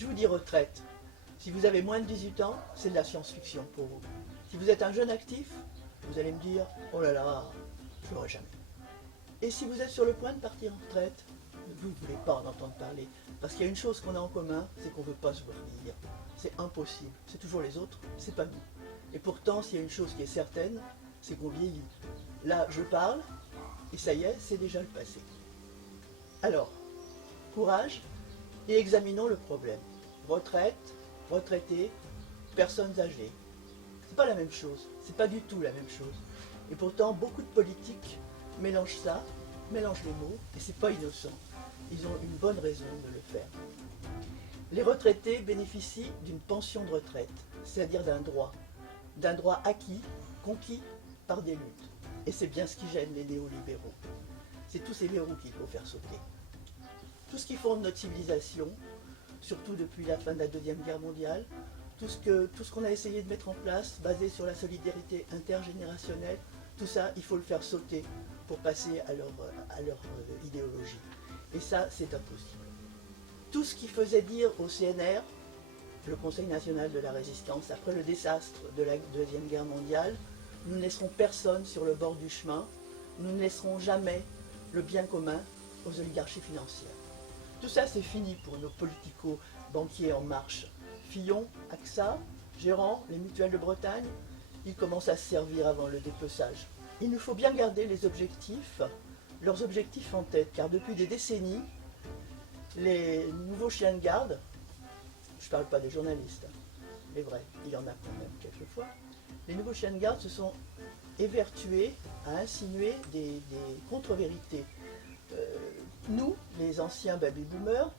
je vous dis retraite, si vous avez moins de 18 ans, c'est de la science-fiction pour vous. Si vous êtes un jeune actif, vous allez me dire, oh là là, je l'aurai jamais. Et si vous êtes sur le point de partir en retraite, vous ne voulez pas en entendre parler. Parce qu'il y a une chose qu'on a en commun, c'est qu'on ne veut pas se voir vieillir. C'est impossible. C'est toujours les autres, c'est pas nous. Et pourtant, s'il y a une chose qui est certaine, c'est qu'on vieillit. Là, je parle, et ça y est, c'est déjà le passé. Alors, courage, et examinons le problème. Retraite, retraités, personnes âgées. C'est pas la même chose, c'est pas du tout la même chose. Et pourtant, beaucoup de politiques mélangent ça, mélangent les mots, et c'est pas innocent. Ils ont une bonne raison de le faire. Les retraités bénéficient d'une pension de retraite, c'est-à-dire d'un droit acquis, conquis par des luttes. Et c'est bien ce qui gêne les néolibéraux. C'est tous ces verrous qu'il faut faire sauter. Tout ce qui fonde notre civilisation, surtout depuis la fin de la Deuxième Guerre mondiale, tout ce qu'on a essayé de mettre en place, basé sur la solidarité intergénérationnelle, tout ça, il faut le faire sauter pour passer à leur idéologie. Et ça, c'est impossible. Tout ce qui faisait dire au CNR, le Conseil national de la résistance, après le désastre de la Deuxième Guerre mondiale, nous ne laisserons personne sur le bord du chemin, nous ne laisserons jamais le bien commun aux oligarchies financières. Tout ça, c'est fini pour nos politico-banquiers en marche. Fillon, AXA, Gérant, les mutuelles de Bretagne, ils commencent à se servir avant le dépeçage. Il nous faut bien garder leurs objectifs en tête, car depuis des décennies, les nouveaux chiens de garde, je ne parle pas des journalistes, mais vrai, il y en a quand même quelquefois, les nouveaux chiens de garde se sont évertués à insinuer des contre-vérités. Nous, les anciens baby-boomers,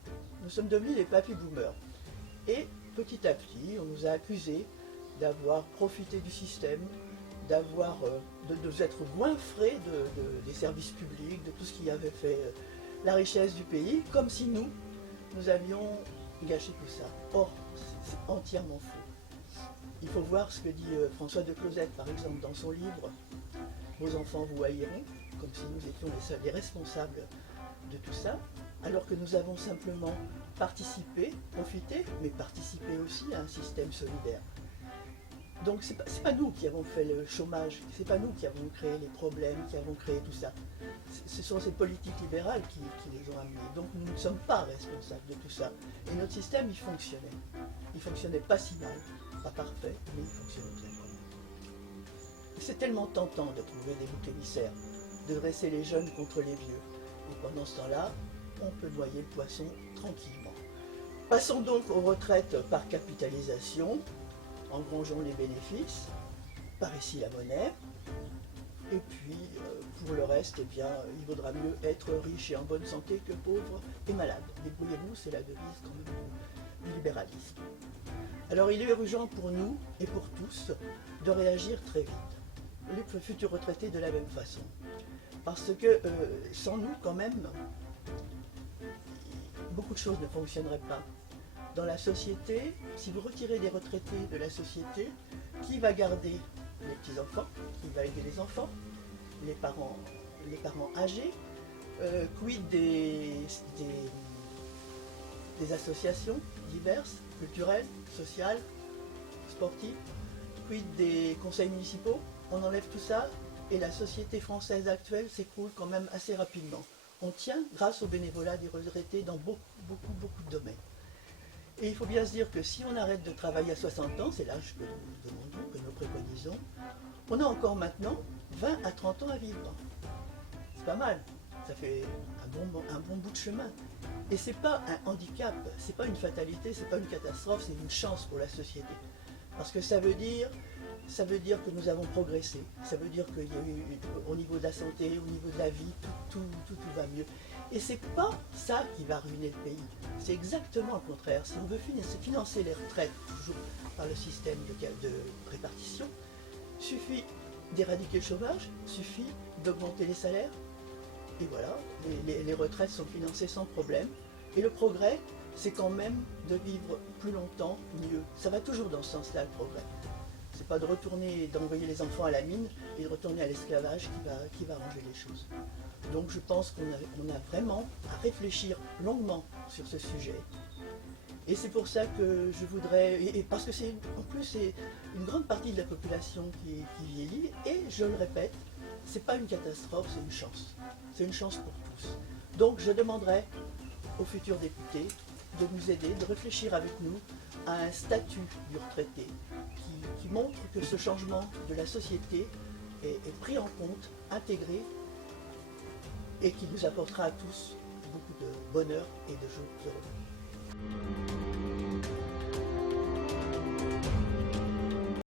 nous sommes devenus les papy-boomers. Et petit à petit, on nous a accusés d'avoir profité du système, de nous être goinfrés des services publics, de tout ce qui avait fait la richesse du pays, comme si nous avions gâché tout ça. Or, c'est entièrement faux. Il faut voir ce que dit François de Closette, par exemple, dans son livre « Vos enfants vous haïront », comme si nous étions les responsables de tout ça, alors que nous avons simplement participé, profité, mais participé aussi à un système solidaire. Donc c'est pas nous qui avons fait le chômage, c'est pas nous qui avons créé les problèmes, qui avons créé tout ça. Ce sont ces politiques libérales qui les ont amenés. Donc nous ne sommes pas responsables de tout ça. Et notre système, il fonctionnait. Il fonctionnait pas si mal, pas parfait, mais il fonctionnait bien quand même. C'est tellement tentant de trouver des boucs émissaires, de dresser les jeunes contre les vieux. Et pendant ce temps-là, on peut noyer le poisson tranquillement. Passons donc aux retraites par capitalisation. Engrangeons les bénéfices, par ici la monnaie, et puis pour le reste, eh bien, il vaudra mieux être riche et en bonne santé que pauvre et malade. Débrouillez-vous, c'est la devise quand même du libéralisme. Alors il est urgent pour nous et pour tous de réagir très vite, les futurs retraités de la même façon. Parce que sans nous, quand même, beaucoup de choses ne fonctionneraient pas. Dans la société, si vous retirez des retraités de la société, qui va garder les petits-enfants, qui va aider les enfants, les parents âgés, quid des associations diverses, culturelles, sociales, sportives, quid des conseils municipaux, on enlève tout ça et la société française actuelle s'écroule quand même assez rapidement. On tient grâce au bénévolat des retraités dans beaucoup de domaines. Et il faut bien se dire que si on arrête de travailler à 60 ans, c'est l'âge que nous demandons, que nous préconisons, on a encore maintenant 20 à 30 ans à vivre. C'est pas mal, ça fait un bon bout de chemin. Et c'est pas un handicap, c'est pas une fatalité, c'est pas une catastrophe, c'est une chance pour la société. Parce que ça veut dire que nous avons progressé, ça veut dire qu'il y a eu, au niveau de la santé, au niveau de la vie, tout va mieux. Et c'est pas ça qui va ruiner le pays, c'est exactement le contraire. Si on veut financer les retraites, toujours par le système de répartition, suffit d'éradiquer le chômage, suffit d'augmenter les salaires, et voilà, les retraites sont financées sans problème. Et le progrès, c'est quand même de vivre plus longtemps, mieux. Ça va toujours dans ce sens-là, le progrès. C'est pas de retourner, d'envoyer les enfants à la mine et de retourner à l'esclavage qui va arranger les choses. Donc je pense qu'on a vraiment à réfléchir longuement sur ce sujet Et c'est pour ça que je voudrais, et parce que c'est en plus c'est une grande partie de la population qui vieillit, et je le répète, c'est pas une catastrophe, c'est une chance. C'est une chance pour tous. Donc je demanderai aux futurs députés de nous aider, de réfléchir avec nous à un statut du retraité qui montre que ce changement de la société est pris en compte, intégré, et qui nous apportera à tous beaucoup de bonheur et de jours heureux.